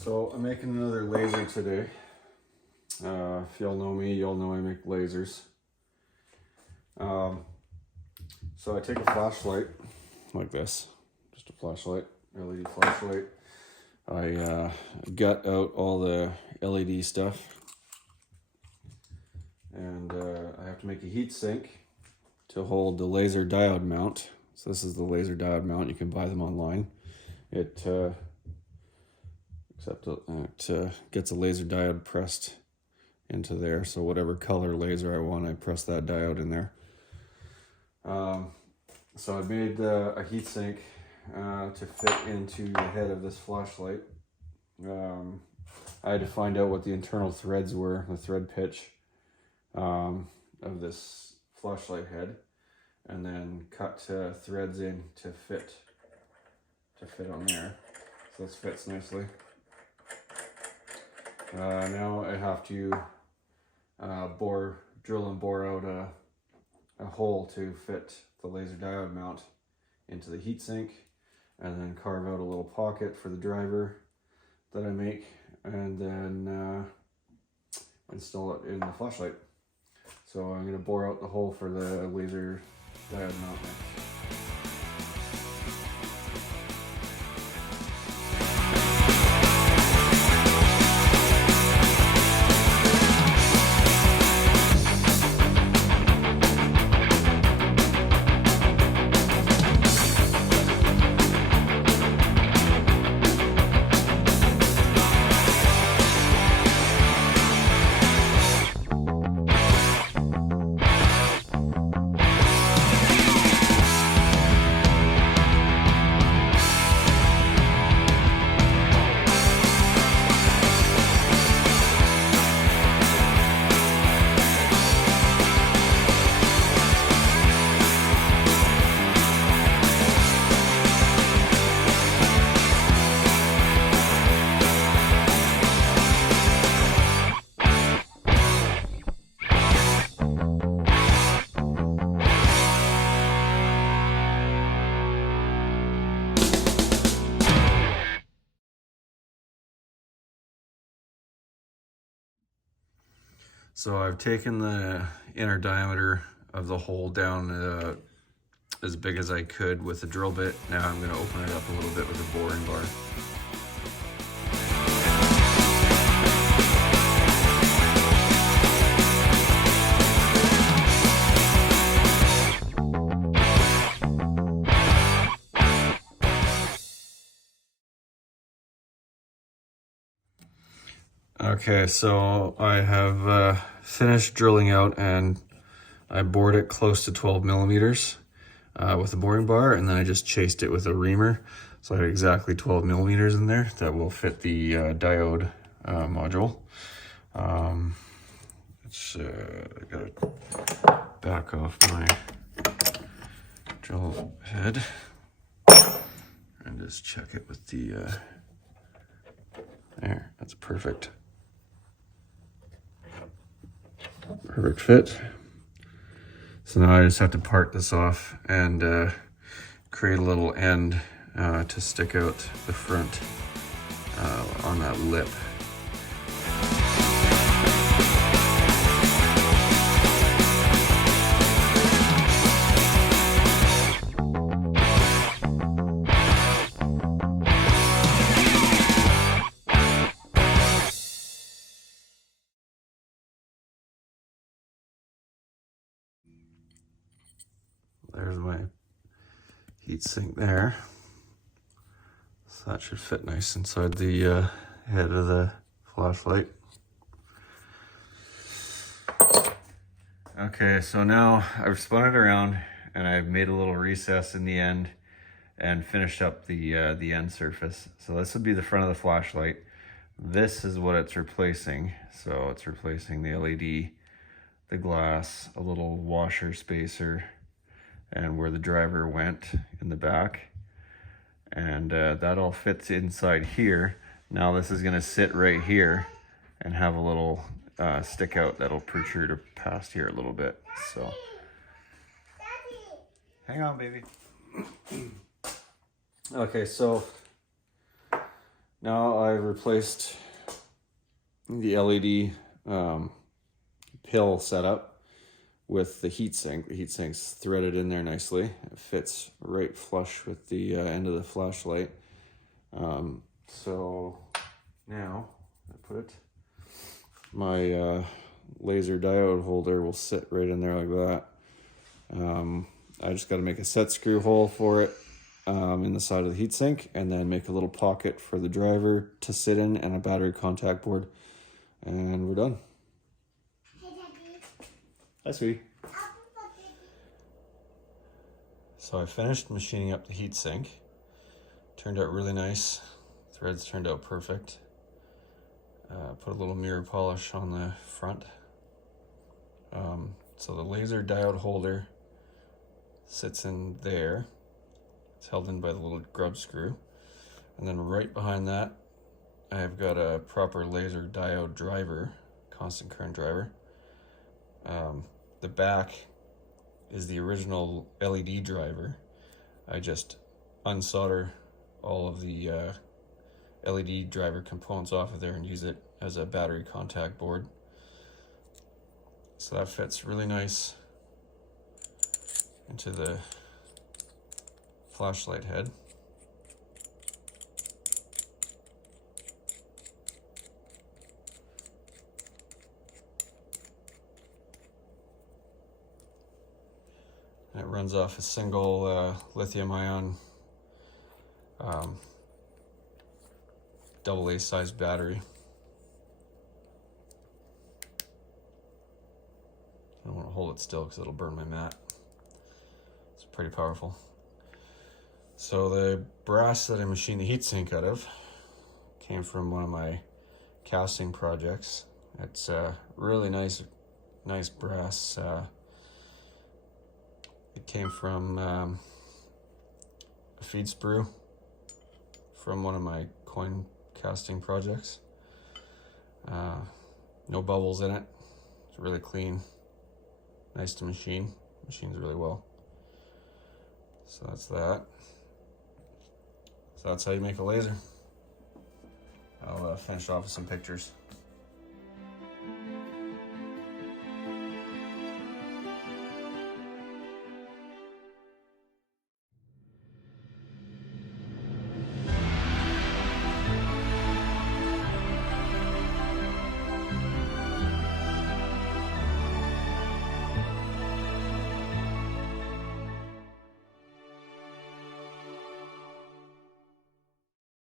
So I'm making another laser today. If y'all know me, y'all know I make lasers. So I take a flashlight like this, just a flashlight, LED flashlight. I gut out all the LED stuff, and I have to make a heat sink to hold the laser diode mount. So this is the laser diode mount. You can buy them online. It gets a laser diode pressed into there. So whatever color laser I want, I press that diode in there. So I made a heatsink to fit into the head of this flashlight. I had to find out what the internal threads were, the thread pitch of this flashlight head, and then cut threads in to fit on there. So this fits nicely. Now I have to drill and bore out a hole to fit the laser diode mount into the heatsink, and then carve out a little pocket for the driver that I make, and then install it in the flashlight. So I'm going to bore out the hole for the laser diode mount next. So I've taken the inner diameter of the hole down as big as I could with the drill bit. Now I'm going to open it up a little bit with a boring bar. Okay, so I have finished drilling out, and I bored it close to 12 millimeters with a boring bar, and then I just chased it with a reamer. So I have exactly 12 millimeters in there that will fit the diode module. I gotta back off my drill head and just check it with the, there, that's perfect. Perfect fit. So now I just have to part this off and create a little end to stick out the front on that lip. There's my heat sink there. So that should fit nice inside the head of the flashlight. Okay, so now I've spun it around and I've made a little recess in the end and finished up the end surface. So this would be the front of the flashlight. This is what it's replacing. So it's replacing the LED, the glass, a little washer spacer, and where the driver went in the back. And that all fits inside here. Now this is gonna sit right here and have a little stick out that'll protrude past here a little bit. So, hang on, baby. Okay, so Now I've replaced the LED pill setup with the heatsink. The heatsink's threaded in there nicely. It fits right flush with the end of the flashlight. So now I put it, my laser diode holder will sit right in there like that. I just got to make a set screw hole for it in the side of the heatsink, and then make a little pocket for the driver to sit in and a battery contact board, and we're done. Hey, Daddy. Hi, sweetie. So I finished machining up the heatsink. Turned out really nice. Threads turned out perfect. Put a little mirror polish on the front. So the laser diode holder sits in there. It's held in by the little grub screw. And then right behind that, I've got a proper laser diode driver, constant current driver. The back is the original LED driver. I just unsolder all of the LED driver components off of there and use it as a battery contact board. So that fits really nice into the flashlight head. And it runs off a single lithium-ion AA size battery. I don't want to hold it still because it'll burn my mat. It's pretty powerful. So the brass that I machined the heatsink out of came from one of my casting projects. It's really nice brass. It came from a feed sprue from one of my coin casting projects. No bubbles in it. It's really clean. Nice to machine. Machines really well. So that's that. So that's how you make a laser. I'll finish off with some pictures.